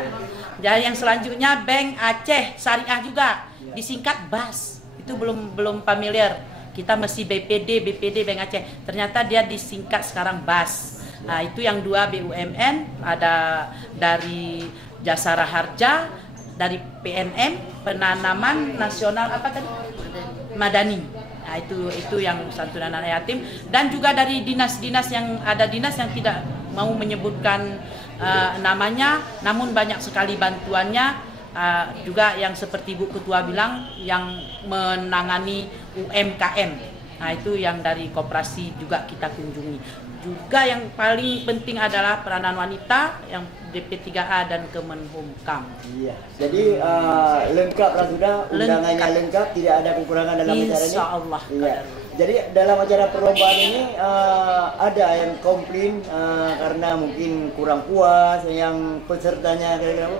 Jadi yang selanjutnya Bank Aceh Syariah juga, disingkat BAS. Itu belum familiar. Kita masih BPD Bank Aceh. Ternyata dia disingkat sekarang BAS. Nah, itu yang dua BUMN, ada dari Jasara Harja, dari PNM, Penanaman Nasional apa tadi? Madani. Nah, itu yang santunan anak yatim, dan juga dari dinas-dinas yang ada dinas yang tidak mau menyebutkan namanya, namun banyak sekali bantuannya. Juga yang seperti Bu Ketua bilang yang menangani UMKM. Nah, itu yang dari koperasi juga kita kunjungi. Juga yang paling penting adalah peranan wanita yang DP3A dan Kemenhumkam. Iya. Jadi lengkap lah sudah, undangannya lengkap, tidak ada kekurangan dalam acara ini. Insya Allah. Iya. Jadi dalam acara perlombaan ini ada yang komplain karena mungkin kurang puas, yang pesertanya kira-kira, Bu?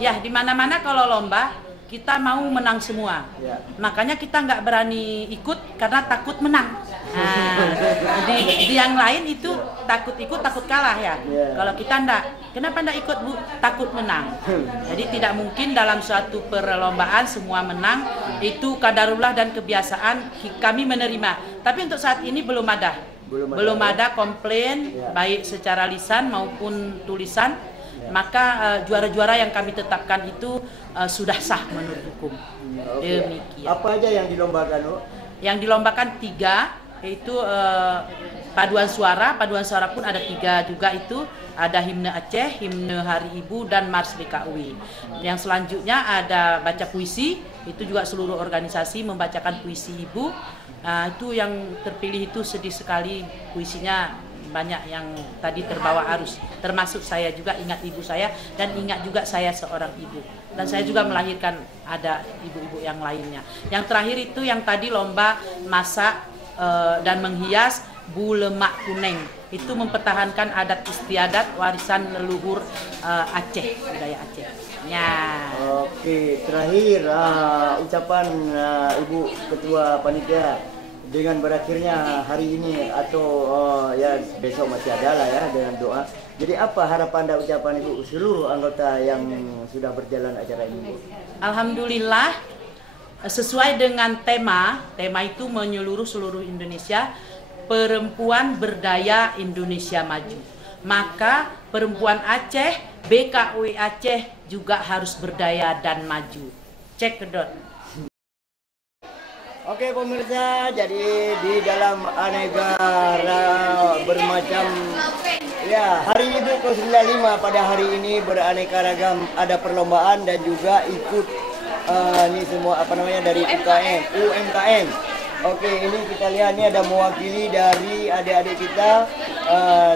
Ya, di mana-mana kalau lomba kita mau menang semua. Ya. Makanya kita nggak berani ikut karena takut menang. Nah, di yang lain itu takut ikut, takut kalah ya. Yeah. Kalau kita enggak, kenapa enggak ikut, Bu? Takut menang. Jadi tidak mungkin dalam suatu perlombaan semua menang. Itu qadarullah dan kebiasaan kami menerima. Tapi untuk saat ini belum ada komplain, baik secara lisan maupun tulisan. Maka juara-juara yang kami tetapkan itu sudah sah menurut hukum. Demikian. Apa aja yang dilombakan, Bu? Yang dilombakan 3, yaitu paduan suara pun ada 3 juga, itu ada himne Aceh, himne Hari Ibu, dan Mars BKW. Yang selanjutnya ada baca puisi, itu juga seluruh organisasi membacakan puisi Ibu. Itu yang terpilih itu sedih sekali, puisinya banyak yang tadi terbawa arus, termasuk saya juga ingat ibu saya dan ingat juga saya seorang ibu, dan saya juga melahirkan ada ibu-ibu yang lainnya. Yang terakhir itu yang tadi lomba masak dan menghias bu lemak kuning, itu mempertahankan adat istiadat warisan leluhur Aceh, budaya Aceh. Ya. Oke, terakhir ucapan Ibu Ketua Panitia dengan berakhirnya hari ini atau ya besok masih ada lah ya dengan doa. Jadi apa harapan dan ucapan Ibu seluruh anggota yang sudah berjalan acara ini, Bu? Alhamdulillah sesuai dengan tema itu menyeluruh seluruh Indonesia, perempuan berdaya Indonesia maju. Maka perempuan Aceh, BKW Aceh juga harus berdaya dan maju. Cek kedot. Oke pemirsa, jadi di dalam aneka bermacam ya hari Ibu ke-95 pada hari ini beraneka ragam, ada perlombaan dan juga ikut ini semua apa namanya dari UMKM. Oke, ini kita lihat ini ada mewakili dari adik-adik kita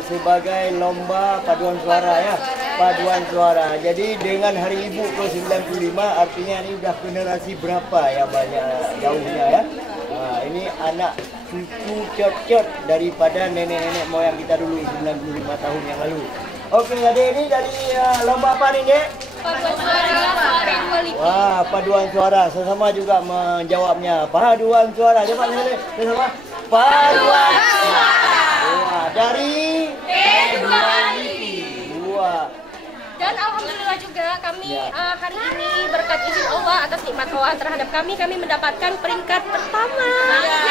sebagai lomba paduan suara ya, paduan suara. Jadi dengan hari Ibu ke-95 artinya ini udah generasi berapa ya, banyak jauhnya ya. Ini anak cucu cocot daripada nenek-nenek moyang kita dulu 95 tahun yang lalu. Oke, adik ini dari lomba apa nih, Dek? Paduan suara. Wah, paduan suara. Sesama juga menjawabnya. Paduan suara. Cepat sesama. Paduan suara. Wah, dari Dua. Dan alhamdulillah juga kami hari ini berkat izin Allah atas nikmat Allah terhadap kami mendapatkan peringkat pertama.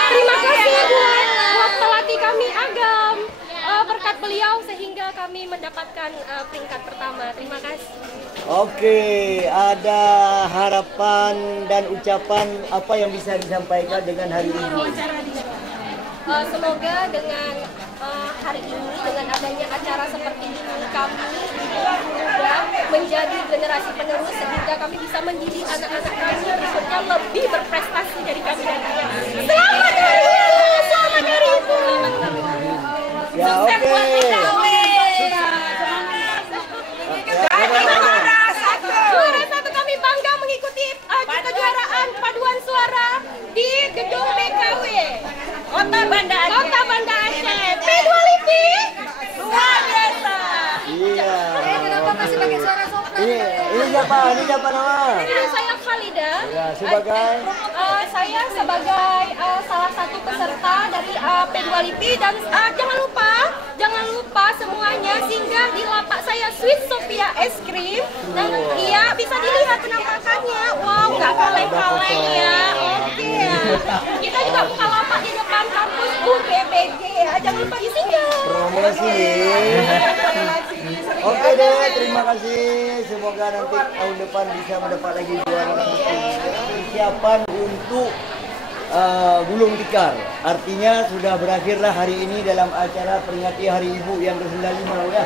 Terima kasih buat pelatih kami Agam. Berkat beliau sehingga kami mendapatkan peringkat pertama. Terima kasih. Oke, ada harapan dan ucapan apa yang bisa disampaikan dengan hari ini? Semoga dengan hari ini, dengan adanya acara seperti ini, kami muda menjadi generasi penerus sehingga kami bisa mendidik anak-anak kami berikutnya lebih berprestasi dari kami nantinya. Selamat hari Ibu! Selamat hari Ibu! Ya, oke. Juara satu kami bangga mengikuti kejuaraan paduan suara di gedung BKW Kota Banda Aceh. P2LIP luar biasa. Iya. Kenapa masih pakai suara sopan? Ini siapa nama? Ini saya Khalida. Ya, sebagai saya sebagai salah satu peserta dari P2LIP dan jangan lupa semuanya singgah di lapak saya Sweet Sophia Es Krim dan iya bisa dilihat penampakannya. Wow, nggak kaleng-kaleng ya. Oke ya. Kita juga buka lapak di depan kampus UPBG ya. Jangan lupa disinggah. Promosi. Oke deh, terima kasih. Semoga nanti tahun depan bisa mendapat lagi juara. Persiapan untuk gulung tikar. Artinya sudah berakhirlah hari ini dalam acara peringati Hari Ibu yang ke-95 udah.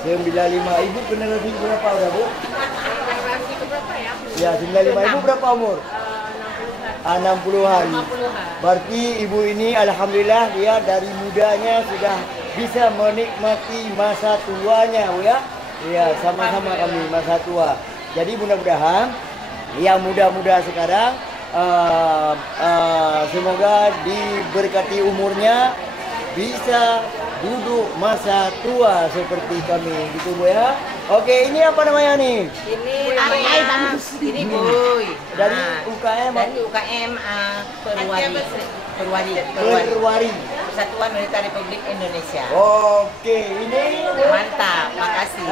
95. Ibu generasi berapa udah, Bu? Generasi berapa ya? Ya, 95. Ibu berapa umur? 60-an. Berarti Ibu ini alhamdulillah dia dari mudanya sudah bisa menikmati masa tuanya, Bu ya. Iya, sama-sama kami masa tua. Jadi mudah-mudahan yang muda-muda sekarang semoga diberkati umurnya bisa duduk masa tua seperti kami gitu, Bu ya. Oke, ini apa namanya nih? Ini namanya ini Boy. Dari UKM. Dari UKM Perwari. Persatuan Wanita Republik Indonesia. Oke, ini mantap, makasih.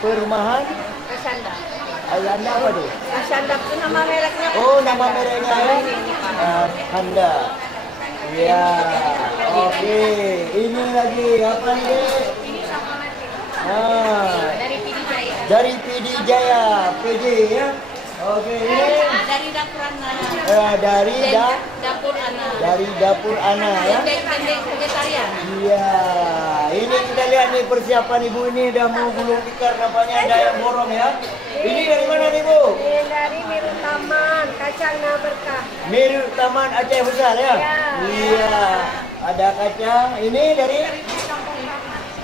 Perumahan? Asyanda. Asyanda apa tuh? Asyanda itu nama mereknya. Oh, nama mereknya ya? Asyanda. Iya. Oke, ini lagi apa nih? Dari PD Jaya, PD ya. Oke, ini dari dapur Ana. Dari dapur Ana ya. Vegetarian. Iya. Ini kita lihat nih persiapan Ibu ini udah mau gulung tikar, nampaknya ada yang borong ya. Ini dari mana nih, Bu? Dari Miru Taman, Kacang Berkah. Miru Taman Aceh Besar ya? Iya. ada kacang. Ini dari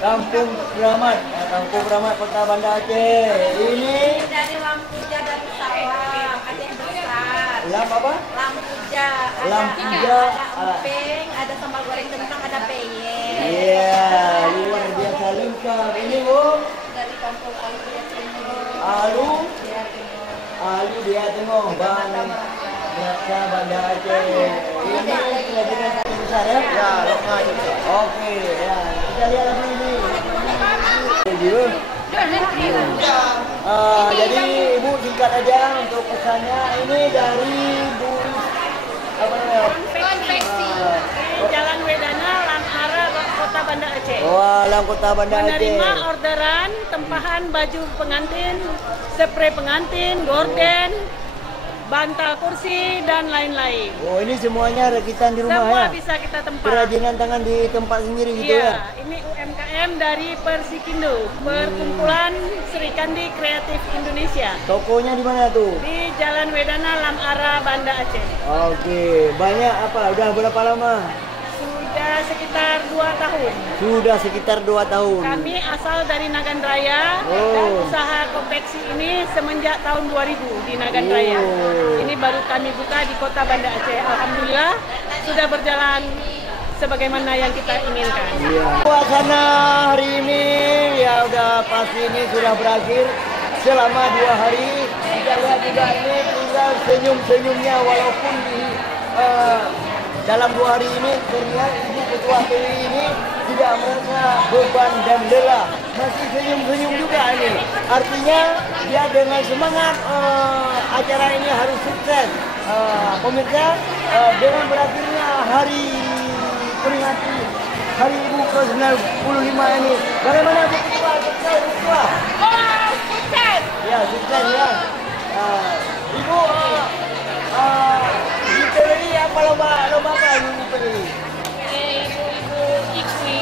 Kampung Keramat, Kampung Keramat Kota Banda Aceh. Ini dari Lampuja dari Sawah, Aceh besar. lam apa? Lampuja. Lampuja. Ada emping, ada sambal goreng kentang, ada peyek. Iya, luar biasa lengkap. Ini Bu Dari Kampung Alu Timur. Alu dia tengok Bang Jaksa Banda Aceh. Ini kerajinan satu besar ya? Ya, lokal juga. Oke, ya. Kita lihat lagi ini. Jadi Ibu singkat aja untuk pesannya. Ini dari Bu apa namanya? Konveksi. Jalan Wedana, Lamara, Kota Banda Aceh. Wah, Lam Kota Banda Aceh. Menerima orderan tempahan baju pengantin, spray pengantin, gorden, bantal kursi dan lain-lain. Oh, ini semuanya rakitan di rumah Semua ya? Bisa kita tempat. Kerajinan tangan di tempat sendiri gitu ya? Ini UMKM dari Persikindo, Perkumpulan Sri Kandi Kreatif Indonesia. Tokonya di mana tuh? Di Jalan Wedana, Lamara, Banda Aceh. Oke, banyak apa? Udah berapa lama? Sudah sekitar 2 tahun. Sudah sekitar 2 tahun. Kami asal dari Nagan Raya dan usaha konveksi ini semenjak tahun 2000 di Nagan Raya. Ini baru kami buka di Kota Banda Aceh. Alhamdulillah sudah berjalan sebagaimana yang kita inginkan. Suasana hari ini ya udah pasti ini sudah berakhir selama 2 hari. Kita lihat juga ini tinggal senyum-senyumnya walaupun di dalam 2 hari ini terlihat Ibu Ketua PWI ini tidak merasa beban dan lelah, masih senyum-senyum juga ini. Artinya dia dengan semangat acara ini harus sukses. Pemirsa, dengan berakhirnya hari peringati Hari Ibu ke-95 ini, bagaimana Bu Ketua? Ketua? Sukses. Ya, sukses ya. Ibu di PWI apa lomba apa Ibu PWI? Ibu-ibu IKWI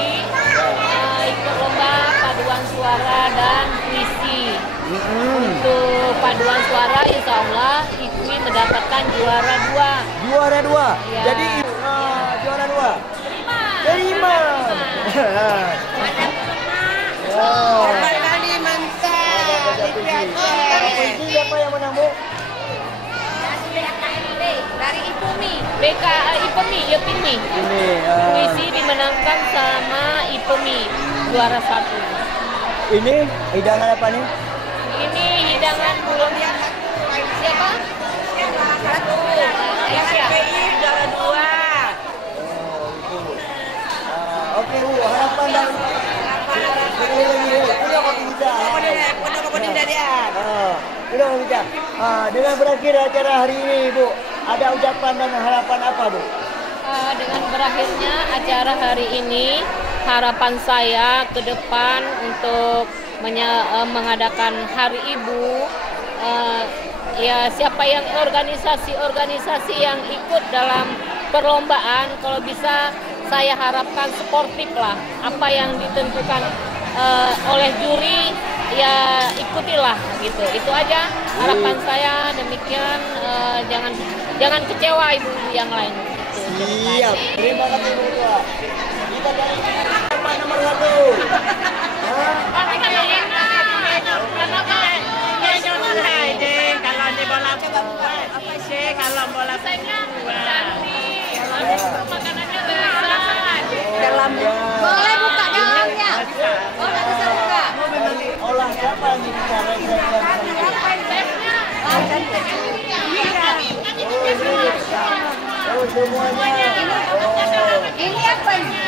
ikut lomba paduan suara dan puisi. Untuk paduan suara insya Allah IKWI mendapatkan juara 2. Juara 2? Ya. Jadi juara 2? Terima. Kali mantap. Puisi siapa yang menang Bu? Dari IPMI, IPMI, IPMI. Puisi dimenangkan sama IPMI, juara 1. Ini hidangan apa nih? Ini hidangan belum siapa? Satu. PI juara 2. Oke Bu, harapan dan dengan berakhir acara hari ini Bu, ada ucapan dan harapan apa Bu? Dengan berakhirnya acara hari ini, harapan saya ke depan untuk mengadakan Hari Ibu, ya siapa yang organisasi yang ikut dalam perlombaan, kalau bisa saya harapkan sportif lah, apa yang ditentukan oleh juri ya ikutilah gitu. Itu aja harapan saya. Demikian, jangan kecewa ibu yang lain. Siap. Terima kasih Bu Ketua. Kita cari apa nomor 1? Kalau di bola apa sih? Kalau bola makanannya Dalam boleh buka dalamnya. Boleh bisa buka. Olah siapa nih bicara semuanya. Ini apa ini?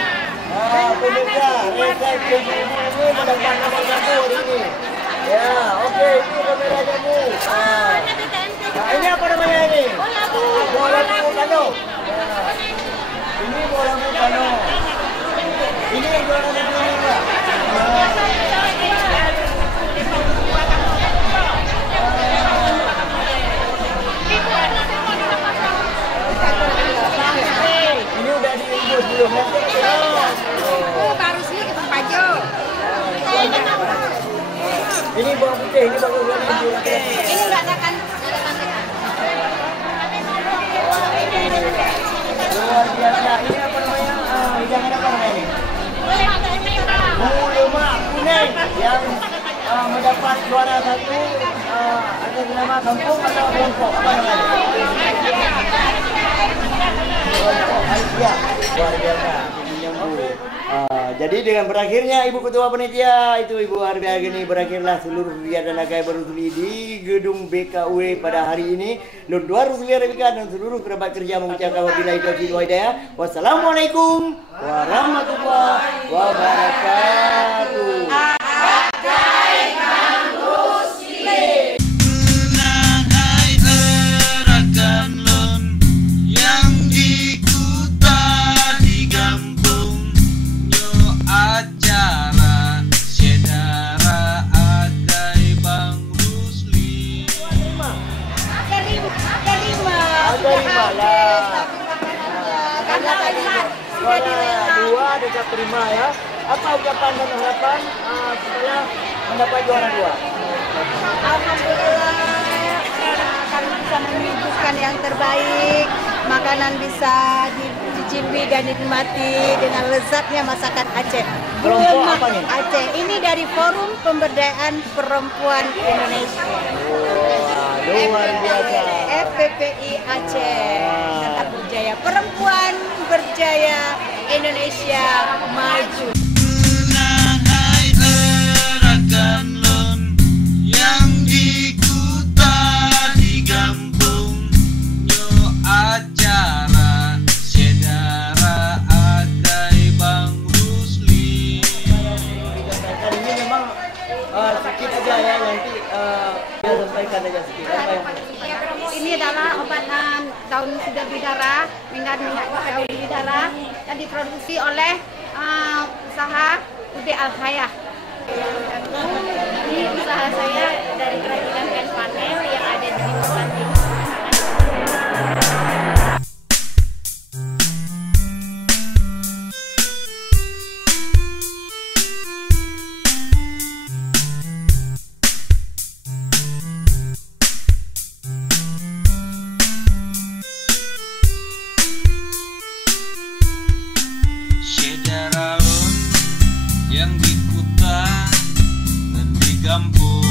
Pemirsa, resep ibu ini mendapat nomor 1 hari ini. Ya, oke, ini kamera kamu. Nah, ini apa namanya ini? Bola Bukano. Ini bola Bukano. Ini yang juara negeri enggak? Ini udah diimbus belum ya? Baru sih kita paju. Ini bawang putih, ini bawang putih. Ini enggak ada kan? Luar biasa. Ini apa namanya? dengan apa namanya ini? Ulema Kuning yang mendapat juara 1 atas nama kampung atau kelompok apa namanya? Kelompok Aisyah. Luar biasa menyambut. Jadi dengan berakhirnya Ibu Ketua Panitia itu Ibu Harbiagini, berakhirlah seluruh kegiatan Agai Barusuli di gedung BKW pada hari ini. Luar biasa dan seluruh kerabat kerja mengucapkan wabillahi taufiq wal hidayah. Wassalamualaikum warahmatullahi wabarakatuh. Dua dekat terima ya. Apa ucapan dan harapan setelah mendapat juara 2? Alhamdulillah kami bisa menyuguhkan yang terbaik, makanan bisa dicicipi dan dinikmati dengan lezatnya masakan Aceh. Kelompok apa nih? Aceh ini dari Forum Pemberdayaan Perempuan Indonesia. Luar biasa. FPPI Aceh tetap berjaya, perempuan berjaya, Indonesia maju. Yang di kota di kampung nyo acara sedara Agai Bang Rusli. Kali ini memang sedikit aja ya, nanti dia sampaikan aja sedikit. Ini adalah obat daun sudah bidara, minyak daun bidara yang diproduksi oleh usaha UB Al Hayah. Ini usaha saya dari kerajinan kain panel yang ada di Bupati. Sedaraun yang di kota dan di kampung